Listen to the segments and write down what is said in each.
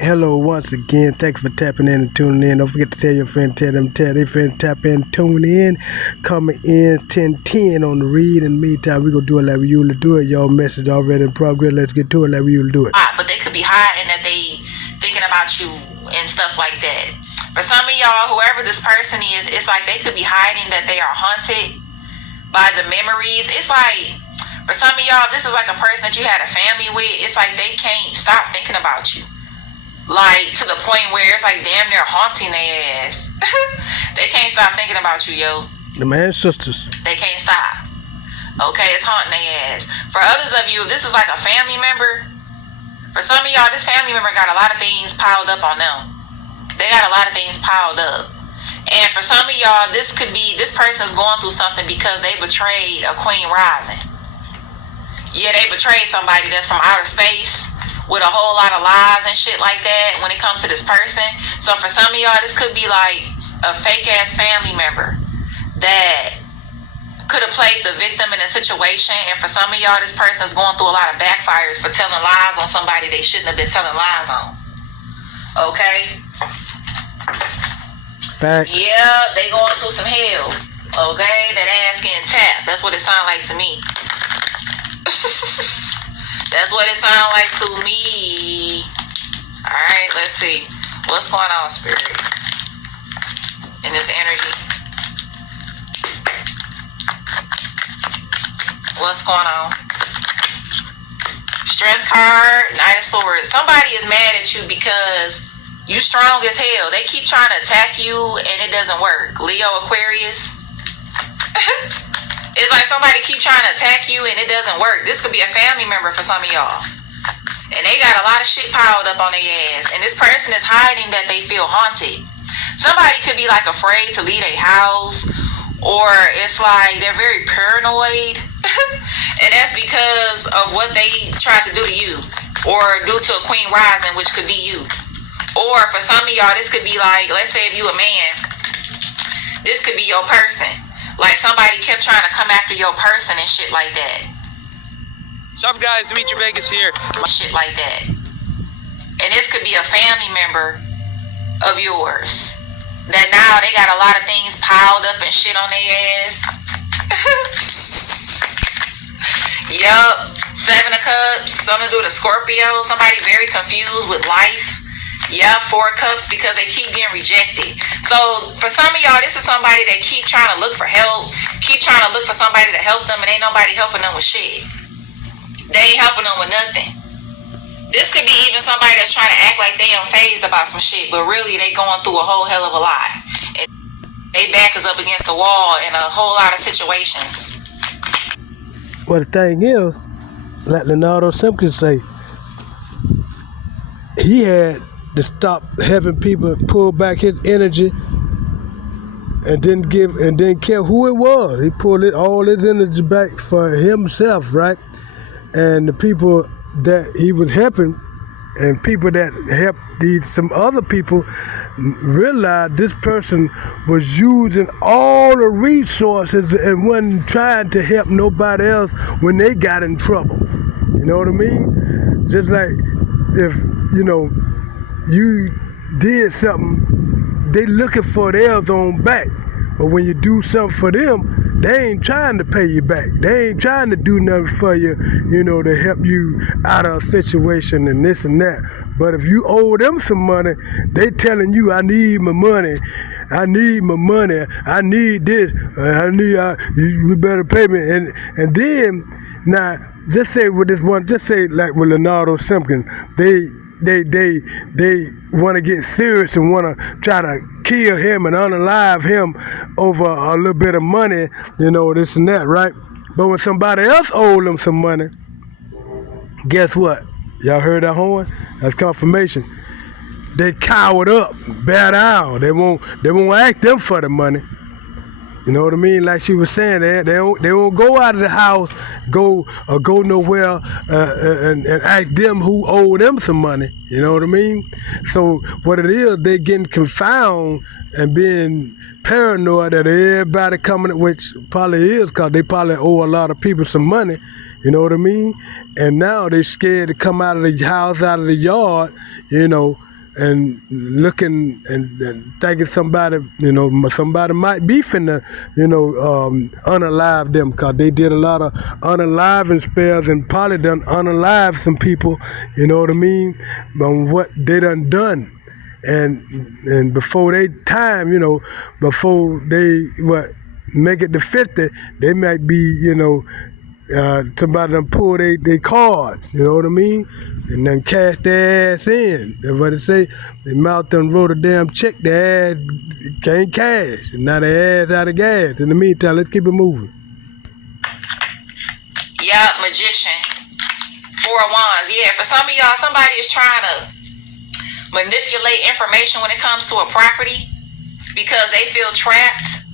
Hello once again. Thanks for tapping in and tuning in. Don't forget to tell your friend, tell their friend, tap in, tune in. Coming in 10:10 on the read. In the meantime, we're going to do it like we usually do it. Y'all message already in progress. Let's get to it like we usually do it. But they could be hiding that they thinking about you and stuff like that. For some of y'all, whoever this person is, it's like they could be hiding that they are haunted by the memories. It's like, for some of y'all, this is like a person that you had a family with. It's like they can't stop thinking about you. Like, to the point where it's like damn near haunting their ass. They can't stop thinking about you, yo. The ancestors. They can't stop. Okay, it's haunting their ass. For others of you, this is like a family member. For some of y'all, this family member got a lot of things piled up on them. They got a lot of things piled up. And for some of y'all, this person is going through something because they betrayed a queen rising. Yeah, they betrayed somebody that's from outer space with a whole lot of lies and shit like that when it comes to this person. So for some of y'all, this could be like a fake ass family member that could have played the victim in a situation. And for some of y'all, this person is going through a lot of backfires for telling lies on somebody they shouldn't have been telling lies on. Okay? Facts. Yeah, they going through some hell. Okay? That ass getting tapped. That's what it sounds like to me. That's what it sounds like to me. Alright, let's see. What's going on, Spirit? In this energy. What's going on? Strength card, Knight of Swords. Somebody is mad at you because you strong as hell. They keep trying to attack you and it doesn't work. Leo, Aquarius. It's like somebody keep trying to attack you and it doesn't work. This could be a family member for some of y'all. And they got a lot of shit piled up on their ass. And this person is hiding that they feel haunted. Somebody could be like afraid to leave their house. Or it's like they're very paranoid. And that's because of what they tried to do to you. Or do to a queen rising, which could be you. Or for some of y'all, this could be like, let's say if you a man, this could be your person. Like somebody kept trying to come after your person and shit like that. What's up, guys? Dimitri Vegas here. Shit like that. And this could be a family member of yours. That now they got a lot of things piled up and shit on their ass. Yup. 7 of Cups. Something to do with a Scorpio. Somebody very confused with life. Yeah, 4 Cups because they keep getting rejected. So for some of y'all, this is somebody that keep trying to look for help, keep trying to look for somebody to help them, and ain't nobody helping them with shit. They ain't helping them with nothing. This could be even somebody that's trying to act like they unfazed about some shit, but really they going through a whole hell of a lot. And they back is up against the wall in a whole lot of situations. Well, the thing is, like Leonardo Simpkins say, he had to stop having people pull back his energy and didn't care who it was. He pulled all his energy back for himself, right? And the people that he was helping and people that helped some other people realized this person was using all the resources and wasn't trying to help nobody else when they got in trouble. You know what I mean? Just like if, you did something, they looking for theirs on back. But when you do something for them, they ain't trying to pay you back. They ain't trying to do nothing for you, to help you out of a situation and this and that. But if you owe them some money, they telling you, I need my money. I need my money. I need this. You better pay me. And then, now, just say with this one, just say like with Leonardo Simpkins, they want to get serious and want to try to kill him and unalive him over a little bit of money, this and that, right? But when somebody else owed them some money, guess what? Y'all heard that horn? That's confirmation. They cowered up, bow down. They won't ask them for the money. You know what I mean? Like she was saying, they won't go out of the house, go nowhere and ask them who owe them some money. You know what I mean? So what it is, they getting confounded and being paranoid that everybody coming, which probably is because they probably owe a lot of people some money. You know what I mean? And now they scared to come out of the house, out of the yard, and looking and thinking somebody, somebody might be finna, unalive them, cause they did a lot of unaliving spells and probably done unalive some people, you know what I mean, on what they done. And before they time, before they make it to 50, they might be, somebody done pull they card, you know what I mean? And then cash their ass in. That's what they say. They mouth done wrote a damn check, their ass can't cash. And now their ass out of gas. In the meantime, let's keep it moving. Yup, magician. 4 of Wands. Yeah, for some of y'all, somebody is trying to manipulate information when it comes to a property because they feel trapped.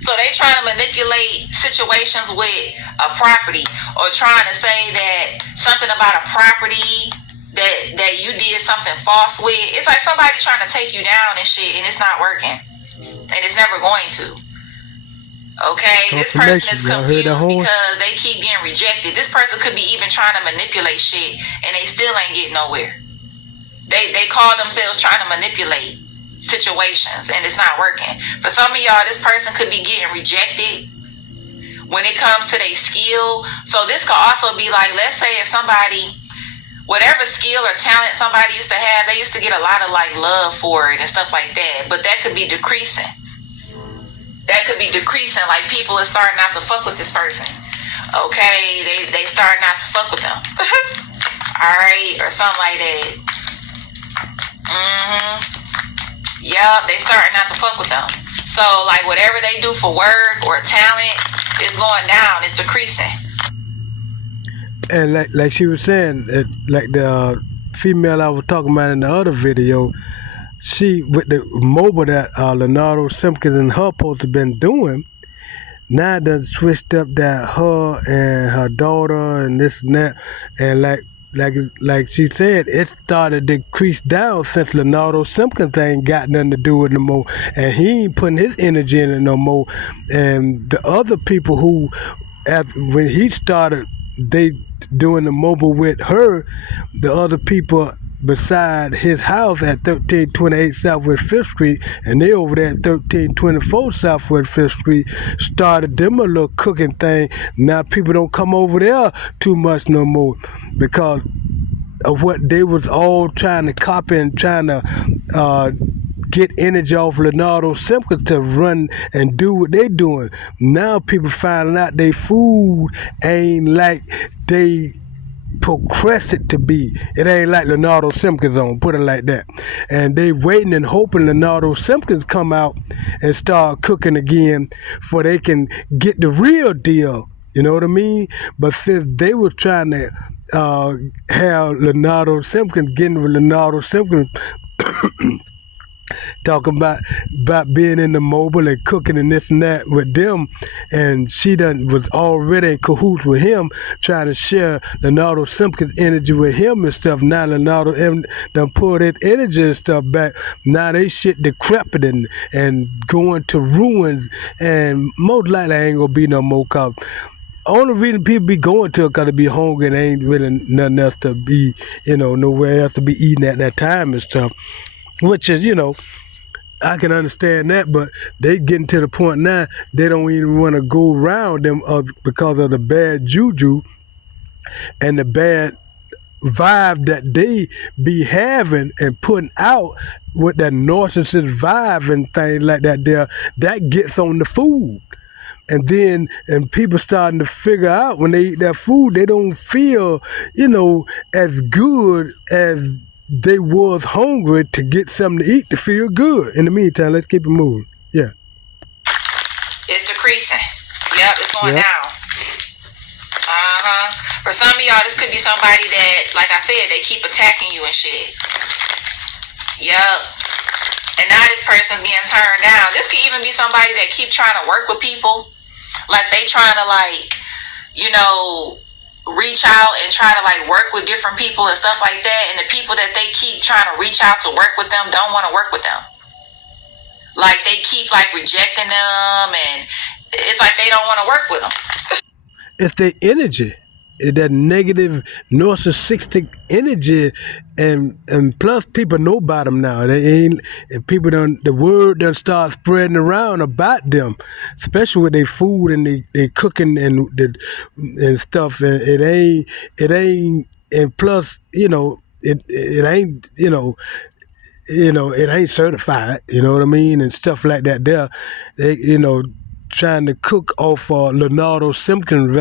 So they trying to manipulate situations with a property, or trying to say that something about a property that you did something false with. It's like somebody trying to take you down and shit, and it's not working, and it's never going to. Okay, this person is confused because they keep getting rejected. This person could be even trying to manipulate shit, and they still ain't getting nowhere. They call themselves trying to manipulate situations, and it's not working. For some of y'all, this person could be getting rejected when it comes to their skill. So this could also be like, let's say if somebody, whatever skill or talent somebody used to have, they used to get a lot of like love for it and stuff like that, but that could be decreasing. Like people are starting not to fuck with this person. Okay, they start not to fuck with them. Alright, or something like that. Yup, they starting not to fuck with them. So like whatever they do for work or talent is going down, it's decreasing. And like she was saying, like the female I was talking about in the other video, she, with the mobile that Leonardo Simpkins and her supposed to been doing, now done switched up that her and her daughter and this and that, and like she said, it started to decrease down since Leonardo Simpkins ain't got nothing to do with it no more, and he ain't putting his energy in it no more. And the other people who, when he started, they doing the mobile with her, the other people beside his house at 1328 Southwest 5th Street, and they over there at 1324 Southwest 5th Street, started them a little cooking thing. Now people don't come over there too much no more because of what they was all trying to copy and trying to get energy off Leonardo Simpkins to run and do what they doing. Now people finding out they food ain't like they progress it to be. It ain't like Leonardo Simpkins on, put it like that. And they waiting and hoping Leonardo Simpkins come out and start cooking again for they can get the real deal. You know what I mean? But since they were trying to have Leonardo Simpkins, getting with Leonardo Simpkins talking about being in the mobile and cooking and this and that with them, and she was already in cahoots with him, trying to share Leonardo Simpkins' energy with him and stuff. Now Leonardo done pulled that energy and stuff back. Now they shit decrepit and going to ruins, and most likely ain't gonna be no more, cause only reason people be going to it because they be hungry and ain't really nothing else to be, nowhere else to be eating at that time and stuff. Which is, I can understand that, but they getting to the point now they don't even want to go around them because of the bad juju and the bad vibe that they be having and putting out with that narcissist vibe and things like that there, that gets on the food. And then, people starting to figure out when they eat that food, they don't feel, as good as they was hungry to get something to eat to feel good. In the meantime, let's keep it moving. Yeah. It's decreasing. Yep, it's going down. For some of y'all, this could be somebody that, like I said, they keep attacking you and shit. Yep. And now this person's getting turned down. This could even be somebody that keep trying to work with people. Like they trying to reach out and try to work with different people and stuff like that, and the people that they keep trying to reach out to work with them don't want to work with them. Like they keep rejecting them, and it's like they don't want to work with them. It's their energy. that negative narcissistic energy, and plus people know about them now. They ain't, and people don't, the word done start spreading around about them, especially with their food and they cooking and stuff. And it ain't, and plus it ain't it ain't certified, you know what I mean, and stuff like that. There, they trying to cook off Leonardo Simpkins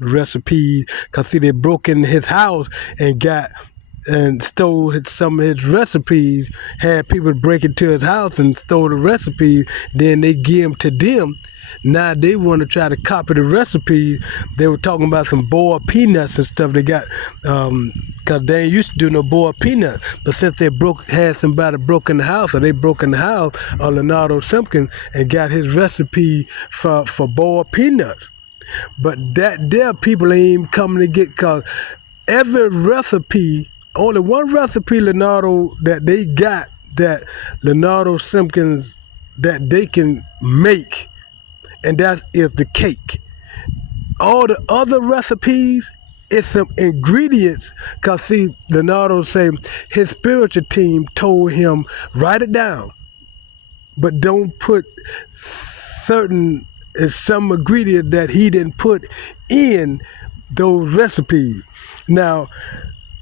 recipe, cause see they broke in his house and stole some of his recipes. Had people break into his house and stole the recipes. Then they give them to them. Now they want to try to copy the recipe. They were talking about some boiled peanuts and stuff they got, cause they ain't used to do no boiled peanuts. But since they had somebody broke in the house, or they broke in the house on Leonardo Simpkins and got his recipe for boiled peanuts. But that there people ain't even coming to get, cause every recipe, only one recipe Leonardo that they got, that Leonardo Simpkins that they can make, and that is the cake. All the other recipes, it's some ingredients. Cause see, Leonardo say his spiritual team told him, write it down, but don't put some ingredient that he didn't put in those recipes. Now,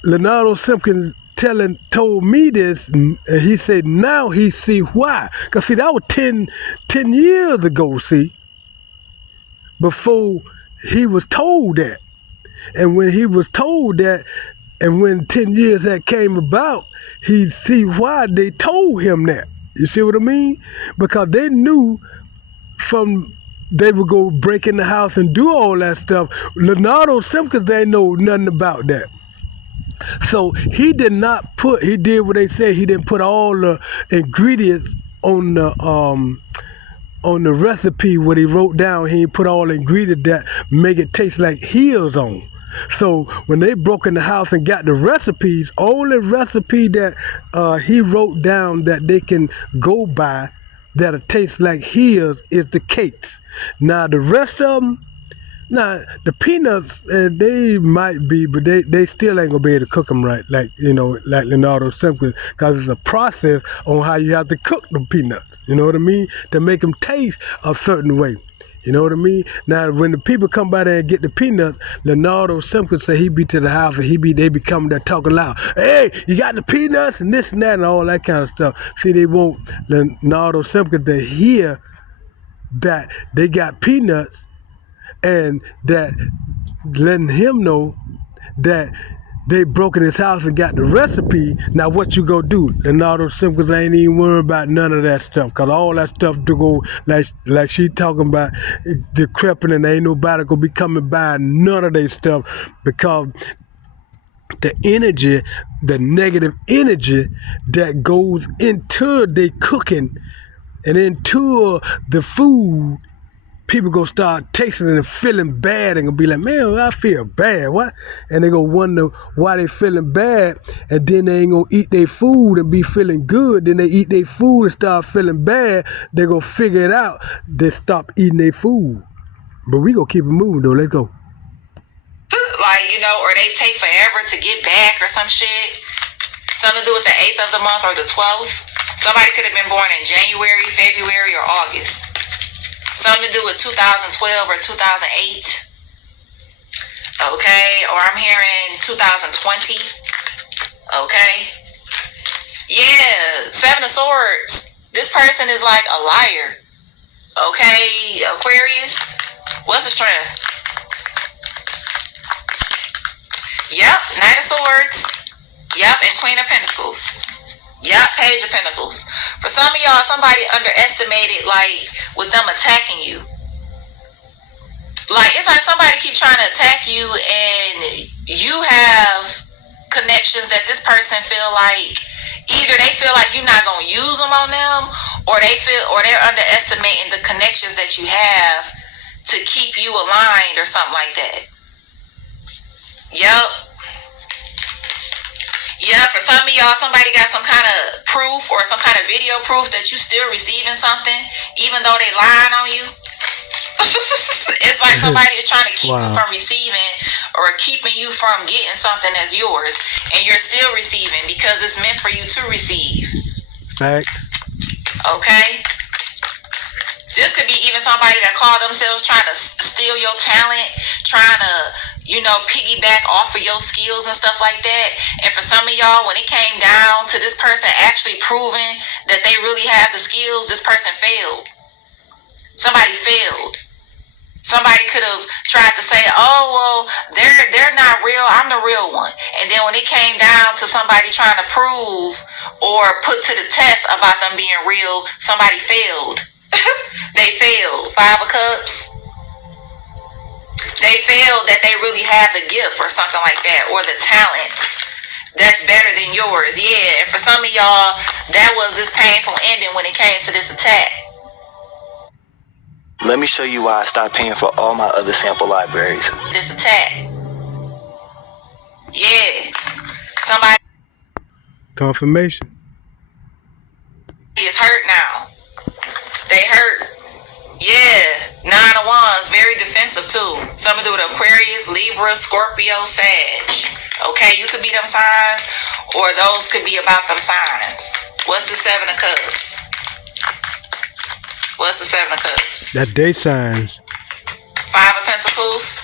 Leonardo Simpkins told me this, and he said now he see why. Cause see, that was 10 years ago, see, before he was told that. And when he was told that, and when 10 years that came about, he see why they told him that. You see what I mean? Because they knew they would go break in the house and do all that stuff. Leonardo Simpkins, they know nothing about that. So he did what they said, he didn't put all the ingredients on the recipe. What he wrote down, he put all the ingredients that make it taste like his own. So when they broke in the house and got the recipes, only recipe that he wrote down that they can go by that'll taste like his is the cakes. Now the rest of them, now the peanuts, they might be, but they still ain't gonna be able to cook them right, like like Leonardo Simpkins, because it's a process on how you have to cook the peanuts. You know what I mean? To make them taste a certain way. You know what I mean? Now, when the people come by there and get the peanuts, Leonardo Simpkins say he be to the house and they be coming there talking loud. Hey, you got the peanuts and this and that and all that kind of stuff. See, they want Leonardo Simpkins to hear that they got peanuts, and that letting him know that they broke in his house and got the recipe. Now what you go do? Leonardo Simpkins ain't even worried about none of that stuff, cause all that stuff to go like she talking about decrepit, and ain't nobody gonna be coming by none of that stuff, because the energy, the negative energy that goes into the cooking and into the food, people gonna start tasting it and feeling bad, and gonna be like, man, I feel bad. What? And they gonna wonder why they feeling bad, and then they ain't gonna eat their food and be feeling good. Then they eat their food and start feeling bad. They gonna figure it out. They stop eating their food. But we gonna keep it moving though. Let's go. Like, or they take forever to get back or some shit. Something to do with the 8th of the month or the 12th. Somebody could have been born in January, February, or August. Something to do with 2012 or 2008. Okay, or I'm hearing 2020. Okay. Yeah, 7 of Swords. This person is like a liar. Okay, Aquarius. What's the strength? Yep, Knight of Swords. Yep, and Queen of Pentacles. Yep, Page of Pentacles. For some of y'all, somebody underestimated, like, with them attacking you. Like, it's like somebody keep trying to attack you, and you have connections that this person feel like either they feel like you're not gonna use them on them, or they're underestimating the connections that you have to keep you aligned or something like that. Yep. Yeah, for some of y'all, somebody got some kind of proof or some kind of video proof that you still receiving something, even though they lying on you. It's like somebody is trying to keep Wow. you from receiving or keeping you from getting something that's yours, and you're still receiving because it's meant for you to receive. Facts. Okay? This could be even somebody that call themselves trying to steal your talent, trying to, piggyback off of your skills and stuff like that. And for some of y'all, when it came down to this person actually proving that they really have the skills, this person failed. Somebody failed. Somebody could have tried to say, "Oh, well, they're not real. I'm the real one." And then when it came down to somebody trying to prove or put to the test about them being real, somebody failed. They failed. 5 of Cups. They failed that they really have the gift or something like that, or the talent that's better than yours. Yeah, and for some of y'all, that was this painful ending when it came to this attack. Let me show you why I stopped paying for all my other sample libraries. This attack. Yeah. Somebody Confirmation. is hurt now. They hurt. Yeah. 9 of Wands, very defensive too. Something to do with Aquarius, Libra, Scorpio, Sag. Okay, you could be them signs, or those could be about them signs. What's the 7 of Cups? What's the 7 of Cups? That day signs. 5 of Pentacles.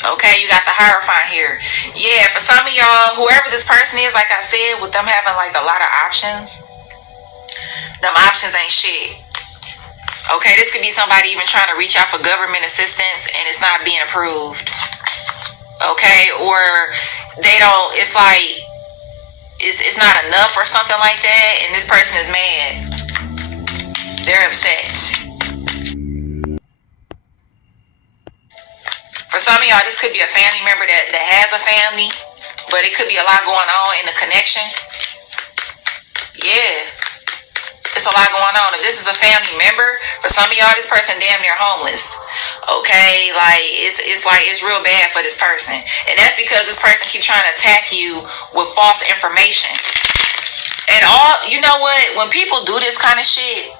Okay, you got the Hierophant here. Yeah, for some of y'all, whoever this person is, like I said, with them having like a lot of options, them options ain't shit. Okay, this could be somebody even trying to reach out for government assistance and it's not being approved. Okay, or they don't, it's like, it's not enough or something like that, and this person is mad. They're upset. For some of y'all, this could be a family member that has a family, but it could be a lot going on in the connection. Yeah. It's a lot going on. If this is a family member, for some of y'all, this person damn near homeless. Okay, like it's real bad for this person, and that's because this person keep trying to attack you with false information. And you know what? When people do this kind of shit,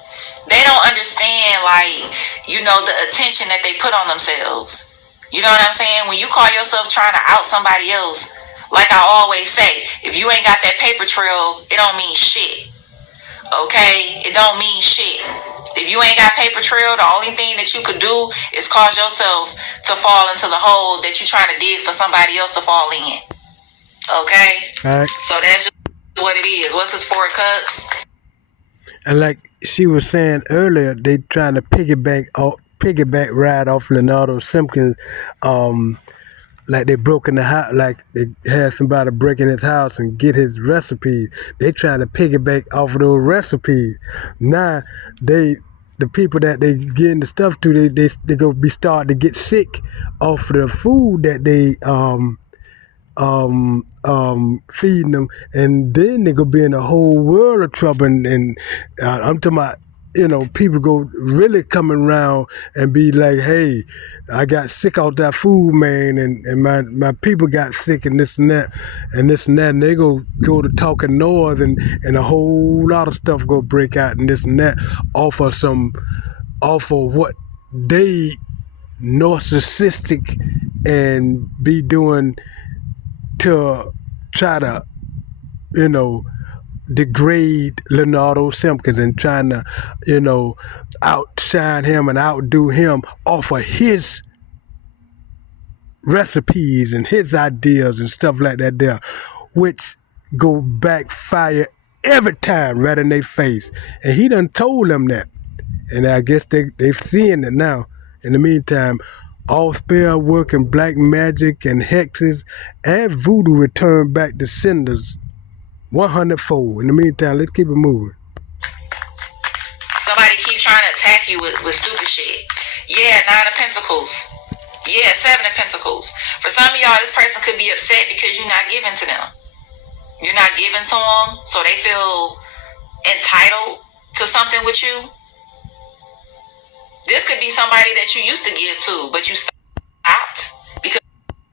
they don't understand, like, the attention that they put on themselves. You know what I'm saying? When you call yourself trying to out somebody else, like I always say, if you ain't got that paper trail, it don't mean shit. Okay, it don't mean shit. If you ain't got paper trail, the only thing that you could do is cause yourself to fall into the hole that you're trying to dig for somebody else to fall in. Okay? Fact. So that's just what it is. What's this 4 of Cups? And like she was saying earlier, they trying to piggyback ride off Leonardo Simpkins. Like they broke in the house, like they had somebody break in his house and get his recipes. They trying to piggyback off of those recipes. Now the people that they getting the stuff to, they go be starting to get sick off of the food that they feeding them, and then they gonna be in a whole world of trouble. And I'm talking about, people go really coming around and be like, "Hey, I got sick off that food, man, and my people got sick, and this and that, and this and that," and they go to talking noise, and a whole lot of stuff go break out, and this and that, off of what they narcissistic and be doing to try to, degrade Leonardo Simpkins and trying to, outshine him and outdo him off of his recipes and his ideas and stuff like that there, which go backfire every time right in their face. And he done told them that. And I guess they've seen it now. In the meantime, all spell work and black magic and hexes and voodoo return back to senders 100-fold. In the meantime, let's keep it moving. Somebody keep trying to attack you with stupid shit. Yeah, 9 of Pentacles. Yeah, 7 of Pentacles. For some of y'all, this person could be upset because you're not giving to them. You're not giving to them, so they feel entitled to something with you. This could be somebody that you used to give to, but you stopped because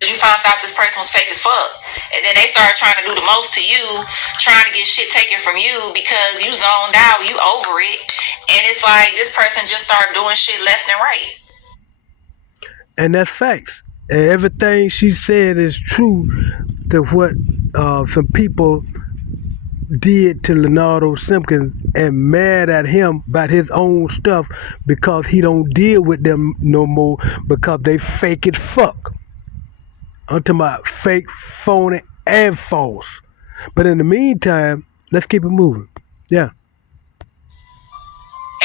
you found out this person was fake as fuck. And then they started trying to do the most to you, trying to get shit taken from you because you zoned out, you over it. And it's like this person just started doing shit left and right. And that's facts. And everything she said is true to what some people did to Leonardo Simpkins and mad at him about his own stuff because he don't deal with them no more because they fake as fuck. I'm talking about fake, phony, and false. But in the meantime, let's keep it moving. Yeah.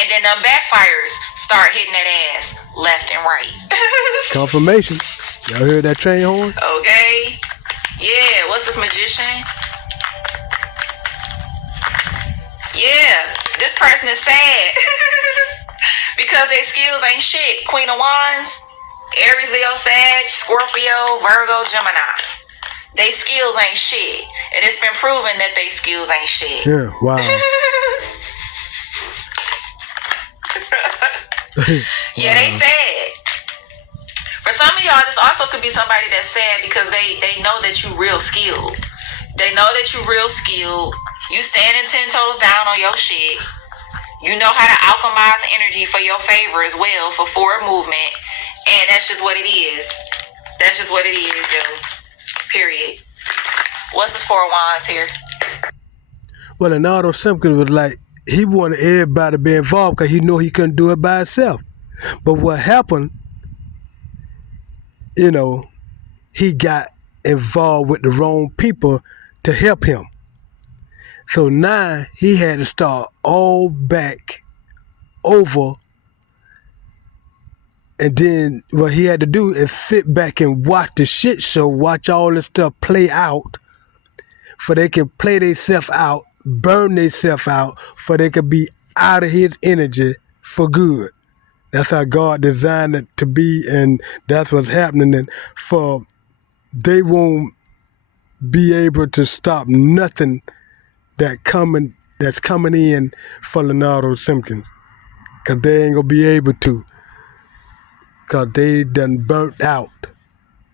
And then them backfires start hitting that ass left and right. Confirmation. Y'all heard that train horn? Okay. Yeah, what's this magician? Yeah, this person is sad. Because their skills ain't shit. Queen of Wands, Aries, Leo, Sag, Scorpio, Virgo, Gemini. They skills ain't shit. And it's been proven that they skills ain't shit. Yeah, wow. Yeah, they sad. For some of y'all, this also could be somebody that's sad because they know that you real skilled. They know that you real skilled. You standing 10 toes down on your shit. You know how to alchemize energy for your favor as well for forward movement. And that's just what it is. That's just what it is, yo. Period. What's this 4 of Wands here? Well, Leonardo Simpkins was like, he wanted everybody to be involved because he knew he couldn't do it by himself. But what happened, you know, he got involved with the wrong people to help him. So now he had to start all back over. And then what he had to do is sit back and watch the shit show, watch all this stuff play out, for they can play themselves out, burn themselves out, for they could be out of his energy for good. That's how God designed it to be, and that's what's happening. And for they won't be able to stop nothing that's coming in for Leonardo Simpkins, because they ain't gonna be able to, because they done burnt out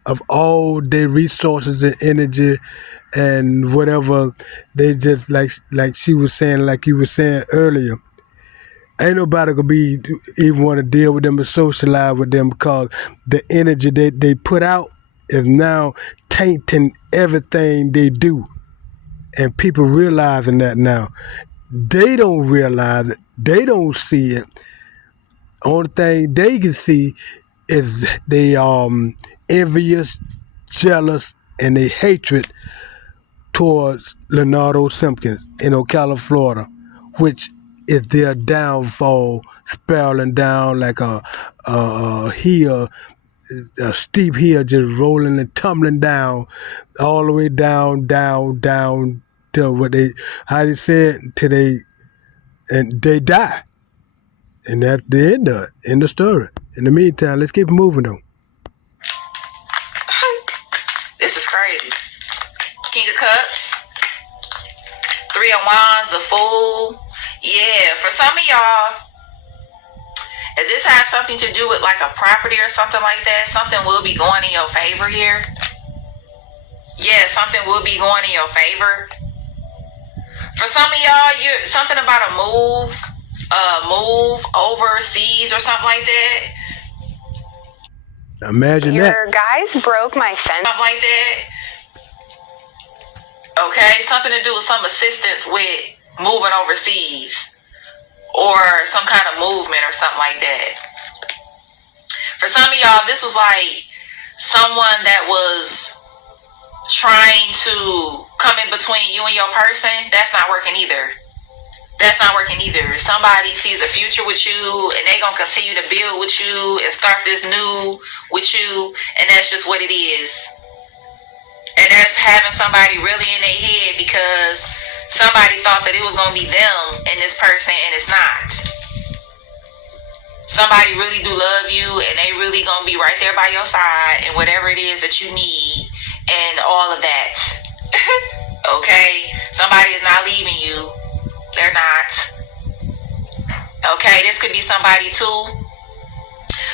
of all their resources and energy and whatever. They just like she was saying, like you were saying earlier, ain't nobody gonna be even want to deal with them or socialize with them because the energy they put out is now tainting everything they do. And people realizing that now. They don't realize it. They don't see it. Only thing they can see is they envious, jealous, and they hatred towards Leonardo Simpkins in Ocala, Florida, which is their downfall, spiraling down like a hill, a steep hill, just rolling and tumbling down, all the way down to what how they said, till they die. And that's the end of it, end of story. In the meantime, let's keep moving though. This is crazy. King of Cups, 3 of Wands, the Fool. Yeah, for some of y'all, if this has something to do with like a property or something like that, something will be going in your favor here. Yeah, something will be going in your favor. For some of y'all, something about a move overseas or something like that. Imagine that. Your guys broke my fence. Something like that. Okay, something to do with some assistance with moving overseas or some kind of movement or something like that. For some of y'all, this was like someone that was trying to come in between you and your person. That's not working either. That's not working either. Somebody sees a future with you and they gonna continue to build with you and start this new with you, and that's just what it is. And that's having somebody really in their head because somebody thought that it was gonna be them and this person, and it's not. Somebody really do love you and they really gonna be right there by your side and whatever it is that you need and all of that. Okay? Somebody is not leaving you. They're not. Okay, this could be somebody too.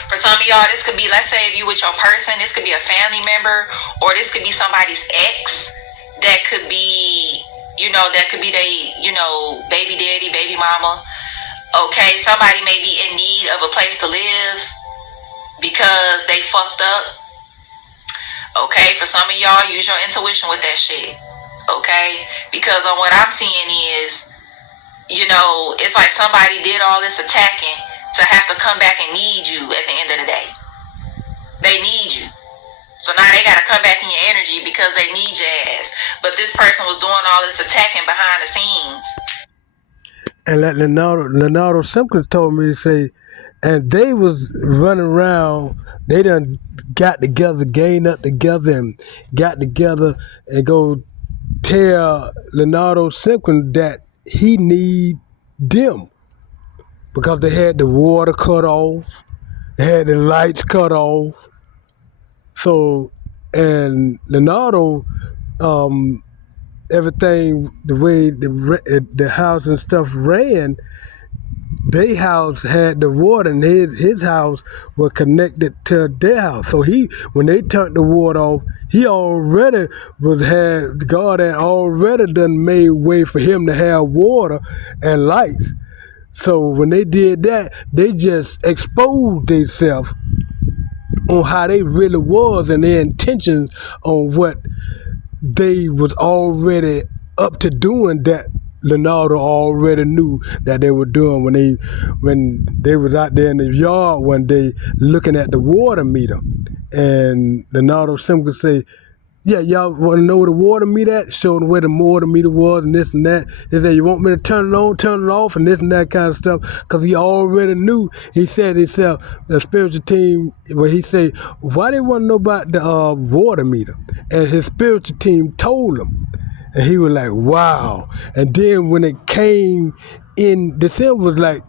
For some of y'all, this could be, let's say if you with your person, this could be a family member, or this could be somebody's ex. That could be, that could be they, baby daddy, baby mama. Okay, somebody may be in need of a place to live because they fucked up. Okay, for some of y'all, use your intuition with that shit. Okay, because on what I'm seeing is, you know, it's like somebody did all this attacking to have to come back and need you at the end of the day. They need you. So now they got to come back in your energy because they need your ass. But this person was doing all this attacking behind the scenes. And like Leonardo Simpkins told me to say, and they was running around, they done got together, gained up together and got together and go tell Leonardo Simpkins that he need them because they had the water cut off, they had the lights cut off. So, and Leonardo, everything, the way the house and stuff ran, their house had the water and his house was connected to their house. So when they turned the water off, God had already done made way for him to have water and lights. So when they did that, they just exposed themselves on how they really was and their intentions on what they was already up to doing, that Leonardo already knew that they were doing when they was out there in the yard one day looking at the water meter. And Leonardo Simpkins say, yeah, y'all want to know where the water meter at? Showed them where the water meter was and this and that. He said, you want me to turn it on, turn it off, and this and that kind of stuff? Because he already knew. He said himself, the spiritual team, where he said, why they want to know about the water meter? And his spiritual team told him. And he was like, wow. And then when it came in, December was like,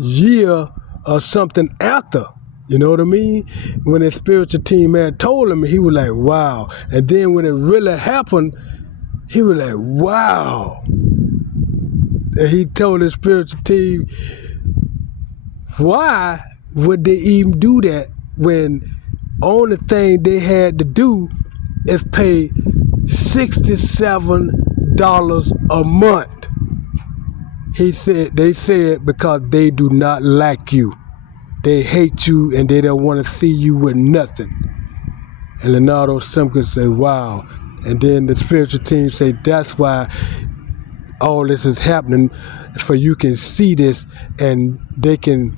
year or something after. You know what I mean? When his spiritual team had told him, he was like, wow. And then when it really happened, he was like, wow. And he told his spiritual team, why would they even do that when only thing they had to do is pay $67 a month? They said because they do not like you. They hate you and they don't want to see you with nothing. And Leonardo Simpkins said, wow. And then the spiritual team say, that's why all this is happening, for you can see this and they can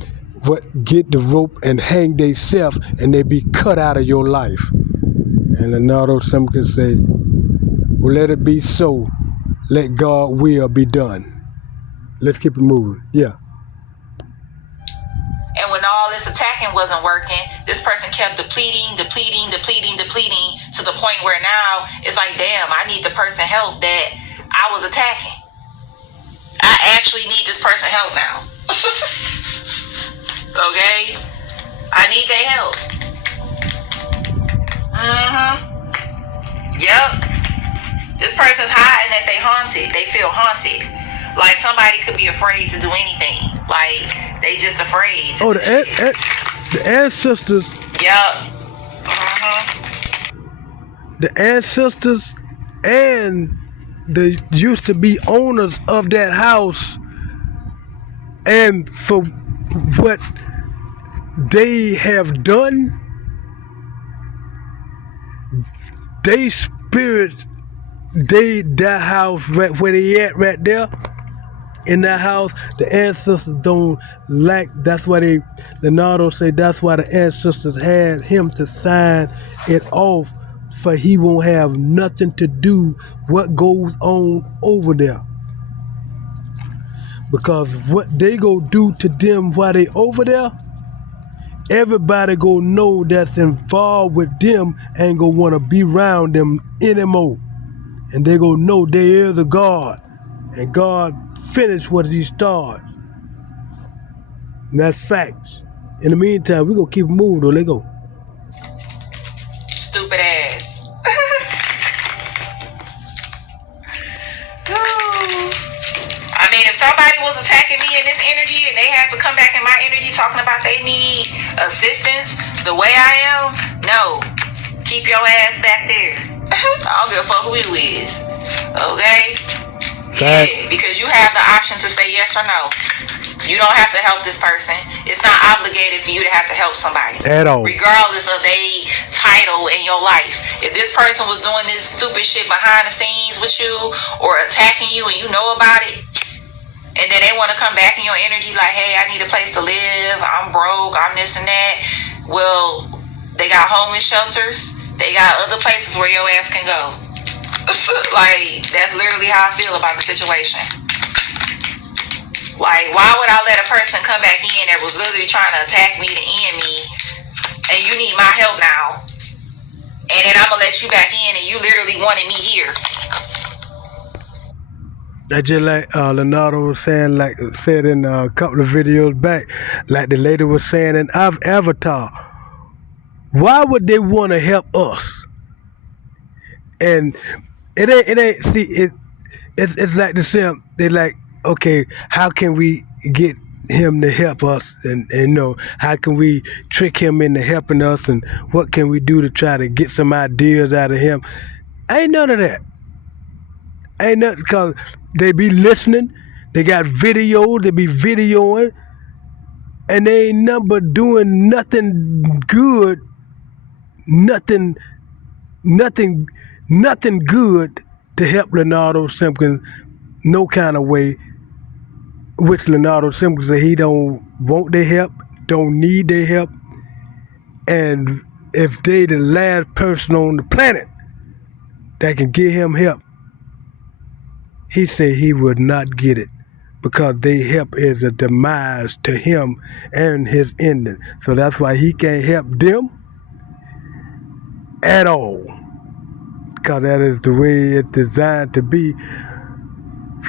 get the rope and hang themselves and they be cut out of your life. And Leonardo Simpkins say, well, let it be so. Let God's will be done. Let's keep it moving. Yeah. And when all this attacking wasn't working, this person kept depleting to the point where now it's like, damn, I need the person help that I was attacking. I actually need this person help now. Okay? I need their help. Yep. This person's hiding that they haunted. They feel haunted. Like somebody could be afraid to do anything. Like they just afraid. Oh, the ancestors. Yep. The ancestors and the used to be owners of that house, and for what they have done, they spirits, that house right where they at right there. In that house, the ancestors don't like. That's why Leonardo say that's why the ancestors had him to sign it off, for he won't have nothing to do what goes on over there. Because what they go do to them while they over there, everybody go know that's involved with them ain't gonna want to be around them anymore. And they go know they is a God, and God finish what he started. And that's facts. In the meantime, we gonna keep moving though. Let go. Stupid ass. I mean, if somebody was attacking me in this energy and they have to come back in my energy talking about they need assistance the way I am, no. Keep your ass back there. I don't give a fuck who you is. Okay? Fact. Yeah, because you have the option to say yes or no. You don't have to help this person. It's not obligated for you to have to help somebody. At all. Regardless of their title in your life. If this person was doing this stupid shit behind the scenes with you or attacking you and you know about it, and then they want to come back in your energy like, hey, I need a place to live. I'm broke. I'm this and that. Well, they got homeless shelters. They got other places where your ass can go. Like, that's literally how I feel about the situation. Like, why would I let a person come back in that was literally trying to attack me to end me, and you need my help now, and then I'm gonna let you back in and you literally wanted me here? That's just like Leonardo was saying, like said in a couple of videos back, like the lady was saying in Avatar. Why would they want to help us? And it ain't. See, it's like the same. They like, okay, how can we get him to help us? And you know, how can we trick him into helping us? And what can we do to try to get some ideas out of him? Ain't none of that. Ain't nothing, because they be listening. They got videos. They be videoing, and they ain't nothing but doing nothing good. Nothing good to help Leonardo Simpkins, no kind of way. Which Leonardo Simpkins said he don't want their help, don't need their help, and if they the last person on the planet that can give him help, he said he would not get it because their help is a demise to him and his ending. So that's why he can't help them at all, because that is the way it's designed to be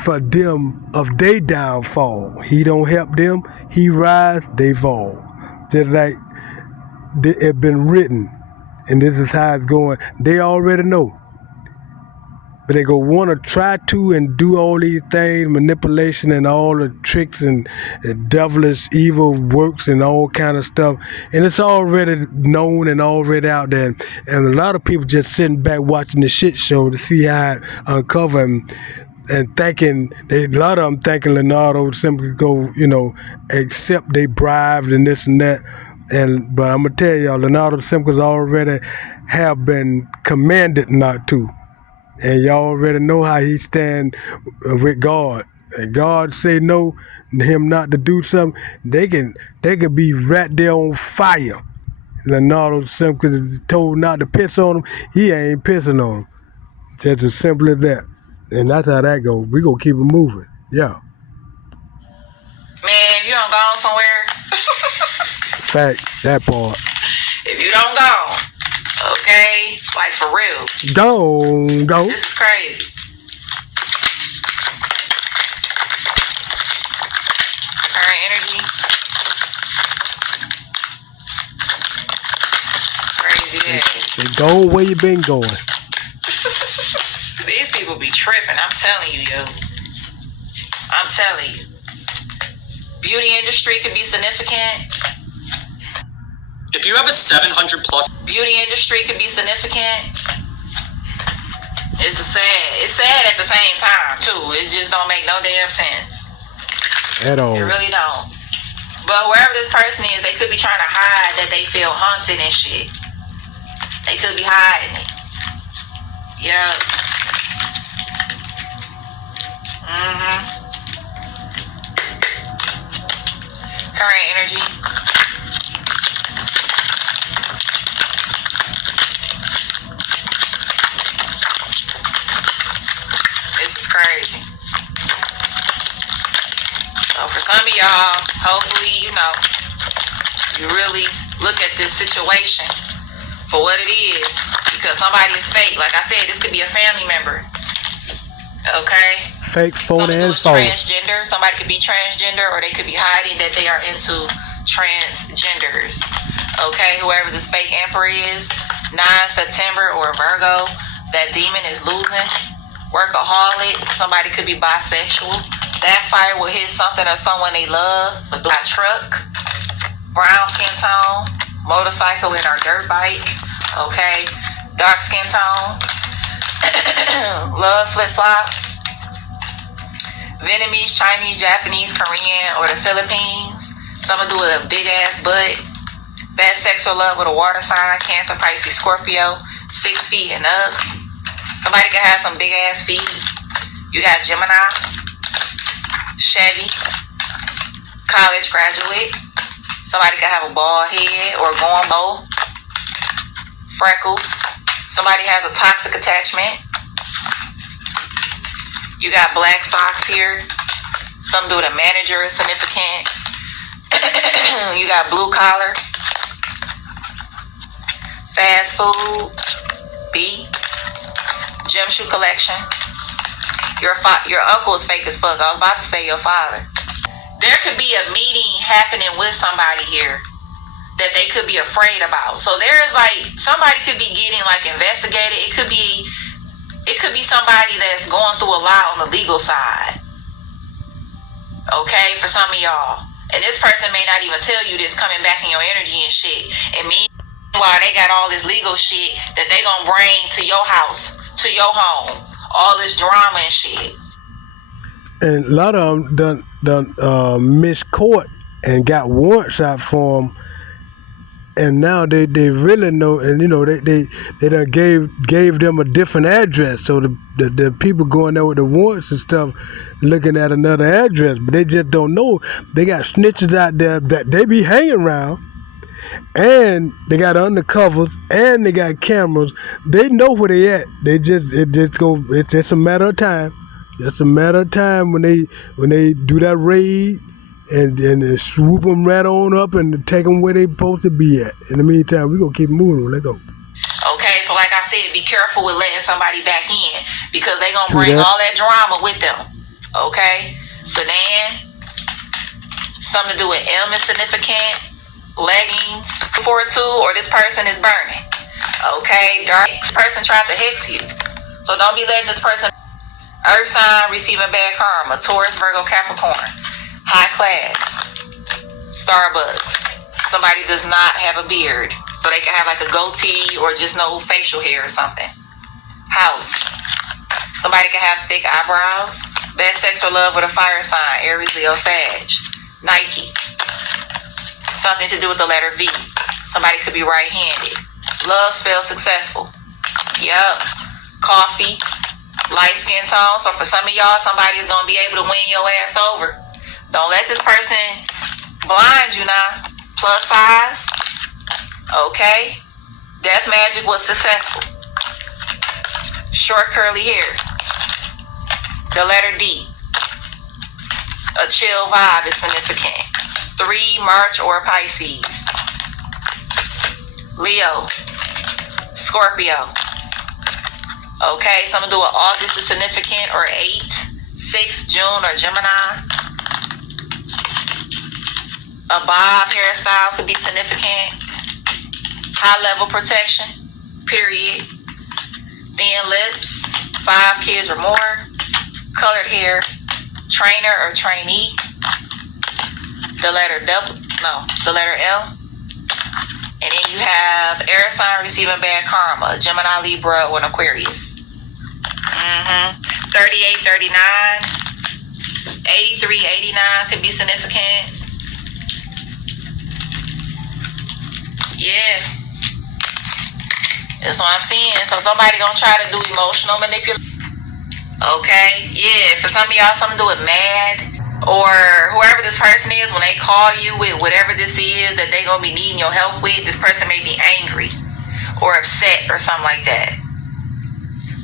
for them of their downfall. He don't help them, he rise, they fall. Just like it been written, and this is how it's going. They already know, but they go want to try to and do all these things, manipulation and all the tricks and devilish evil works and all kind of stuff, and it's already known and already out there. And a lot of people just sitting back watching the shit show to see how it uncover and thinking, a lot of them thinking Leonardo simply go, you know, accept they bribed and this and that. But I'm gonna tell y'all, Leonardo Simpkins already have been commanded not to. And y'all already know how he stand with God. And God say no, him not to do something, they can be right there on fire. Leonardo Simpkins is told not to piss on him, he ain't pissing on him. Just as simple as that. And that's how that goes. We gonna keep it moving. Yeah. Man, if you don't go somewhere. Fact, that part. If you don't go, okay, like for real. Go. This is crazy. Current energy. Crazy ass. They go where you been going. These people be tripping, I'm telling you, yo. I'm telling you. Beauty industry could be significant. If you have a 700 plus... Beauty industry could be significant. It's sad. It's sad at the same time, too. It just don't make no damn sense. At all. It really don't. But wherever this person is, they could be trying to hide that they feel haunted and shit. They could be hiding it. Yeah. Current energy. This is crazy. So for some of y'all, hopefully, you know, you really look at this situation for what it is, because somebody is fake. Like I said, this could be a family member. Okay? Fake, phony, and false. Transgender. Somebody could be transgender, or they could be hiding that they are into transgenders. Okay? Whoever this fake emperor is, 9 September or Virgo, that demon is losing. Workaholic. Somebody could be bisexual. Backfire will hit something or someone they love. A truck. Brown skin tone. Motorcycle and or dirt bike. Okay? Dark skin tone. Love flip-flops. Vietnamese, Chinese, Japanese, Korean, or the Philippines. Some will do a big ass butt. Bad sex or love with a water sign, Cancer, Pisces, Scorpio, 6 feet and up. Somebody can have some big ass feet. You got Gemini, Chevy, college graduate. Somebody can have a bald head or going bow. Freckles. Somebody has a toxic attachment. You got black socks here. Some do the manager is significant. You got blue collar. Fast food. B. Gym shoe collection. Your uncle is fake as fuck. I was about to say your father. There could be a meeting happening with somebody here that they could be afraid about. So there is like somebody could be getting like investigated. It could be somebody that's going through a lot on the legal side. Okay, for some of y'all. And this person may not even tell you this coming back in your energy and shit. And meanwhile, they got all this legal shit that they gonna bring to your house, to your home. All this drama and shit. And a lot of them done missed court and got warrants out for them. And now they really know, and you know they done gave them a different address. So the people going there with the warrants and stuff, looking at another address, but they just don't know. They got snitches out there that they be hanging around, and they got undercovers, and they got cameras. They know where they at. It's just a matter of time. It's a matter of time when they do that raid. And they swoop them right on up and take them where they supposed to be at. In the meantime, we gonna keep moving. Let's go. Okay, so like I said, be careful with letting somebody back in because they gonna bring all that drama with them. Okay, sedan, something to do with M is significant. Leggings, 4-2, or this person is burning. Okay, dark. This person tried to hex you, so don't be letting this person. Earth sign receiving bad karma. Taurus, Virgo, Capricorn. High class. Starbucks. Somebody does not have a beard. So they can have like a goatee or just no facial hair or something. House. Somebody can have thick eyebrows. Bad sex or love with a fire sign. Aries, Leo, Sag. Nike. Something to do with the letter V. Somebody could be right-handed. Love spell successful. Yup. Coffee. Light skin tone. So for some of y'all, somebody is going to be able to win your ass over. Don't let this person blind you now. Plus size. Okay. Death magic was successful. Short curly hair. The letter D. A chill vibe is significant. 3, March or Pisces. Leo. Scorpio. Okay, some do an August is significant, or 8, 6, June, or Gemini. A bob hairstyle could be significant. High level protection, period. Thin lips, 5 kids or more. Colored hair, trainer or trainee. The letter L. And then you have air sign receiving bad karma, Gemini, Libra, or an Aquarius. 38, 39, 83, 89 could be significant. Yeah. That's what I'm seeing. So somebody gonna try to do emotional manipulation. Okay, yeah. For some of y'all, something to do with mad. Or whoever this person is, when they call you with whatever this is that they gonna be needing your help with, this person may be angry or upset or something like that.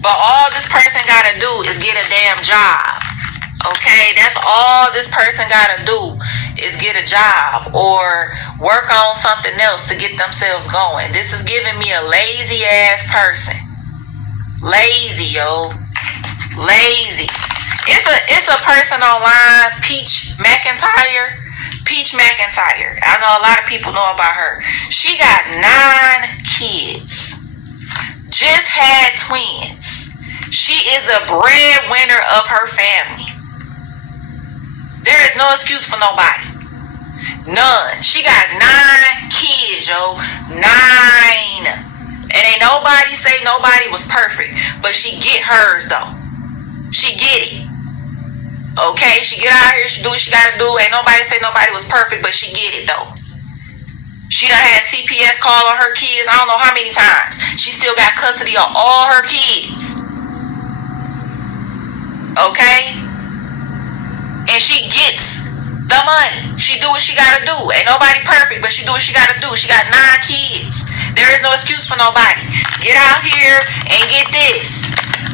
But all this person gotta do is get a damn job. Okay, that's all this person gotta do is get a job or work on something else to get themselves going. This is giving me a lazy ass person. Lazy, yo. Lazy. It's a person online, Peach McIntyre. I know a lot of people know about her. She got 9 kids. Just had twins. She is the breadwinner of her family. There is no excuse for nobody. None. She got 9 kids, yo. 9. And ain't nobody say nobody was perfect. But she get hers, though. She get it. Okay, she get out here, she do what she gotta do. Ain't nobody say nobody was perfect, but she get it though. She done had CPS call on her kids I don't know how many times. She still got custody of all her kids. Okay? And she gets the money. She do what she gotta do. Ain't nobody perfect, but she do what she gotta do. She got 9 kids. There is no excuse for nobody. Get out here and get this.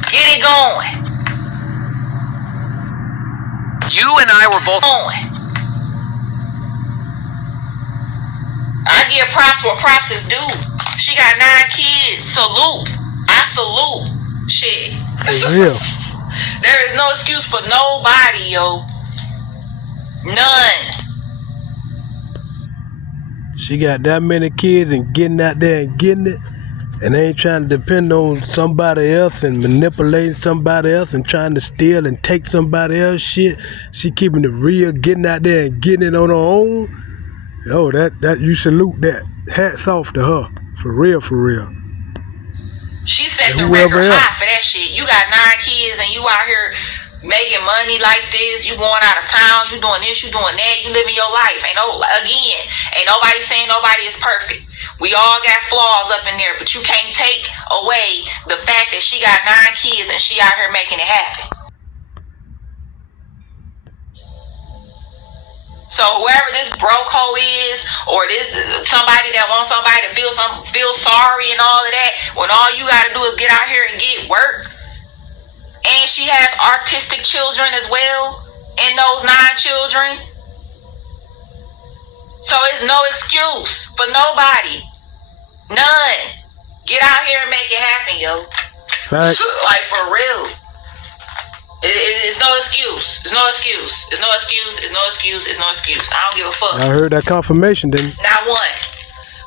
Get it going. You and I were both I give props where props is due. She got 9 kids. Salute. I salute. Shit. For real. There is no excuse for nobody, yo. None. She got that many kids and getting out there and getting it, and ain't trying to depend on somebody else and manipulating somebody else and trying to steal and take somebody else's shit. She keeping it real, getting out there and getting it on her own. Oh, that you salute that. Hats off to her. For real, for real. She set And the whoever record else. high for that shit. You got 9 kids and you out here making money like this. You going out of town. You doing this. You doing that. You living your life. Ain't nobody saying nobody is perfect. We all got flaws up in there, but you can't take away the fact that she got 9 kids and she out here making it happen. So whoever this broke hoe is, or this somebody that wants somebody to feel sorry and all of that, when all you gotta do is get out here and get work. And she has artistic children as well, and those 9 children. So it's no excuse for nobody. None. Get out here and make it happen, yo. Fact. Like for real. It's no excuse. It's no excuse. It's no excuse. It's no excuse. It's no excuse. I don't give a fuck. I heard that confirmation, didn't you? Not one.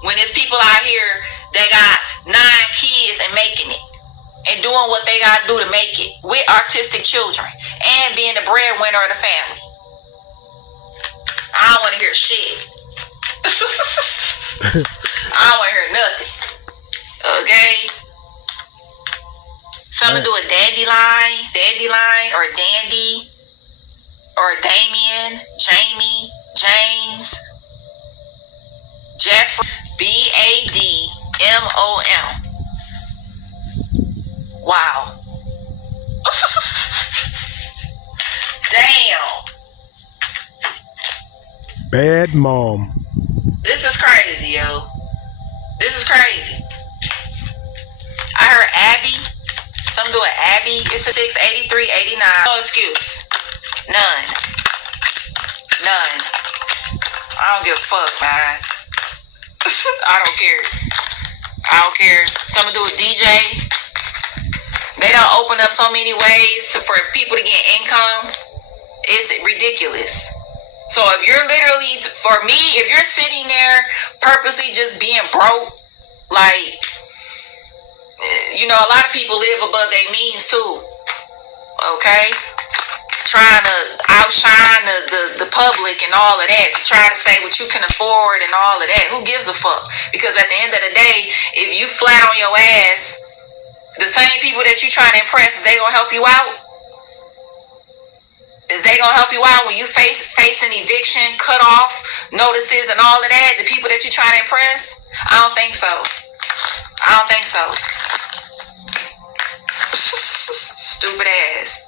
When there's people out here that got 9 kids and making it and doing what they gotta do to make it with artistic children and being the breadwinner of the family. I don't want to hear shit. I don't want to hear nothing. Okay? Something to do with Dandelion, or Dandy, or Damien, Jamie, James, Jeffrey, BADMOM. Wow. Damn. Bad mom. This is crazy, yo. This is crazy. I heard Abby. Something to do with Abby. It's a 68389. No excuse. None. I don't give a fuck, man. I don't care. Something to do with DJ. They don't open up so many ways for people to get income. It's ridiculous. So if you're literally, for me, if you're sitting there purposely just being broke, like, you know, a lot of people live above their means too. Okay? Trying to outshine the public and all of that, to try to say what you can afford and all of that. Who gives a fuck? Because at the end of the day, if you flat on your ass, the same people that you trying to impress, is they gonna help you out? Is they gonna help you out when you facing eviction, cut off notices and all of that? The people that you trying to impress? I don't think so. Stupid ass.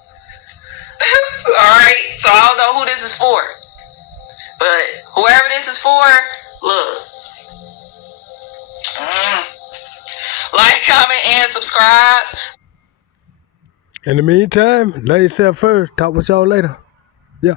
Alright, so I don't know who this is for. But whoever this is for, look. Like, comment, and subscribe. In the meantime, lay yourself first. Talk with y'all later. Yeah.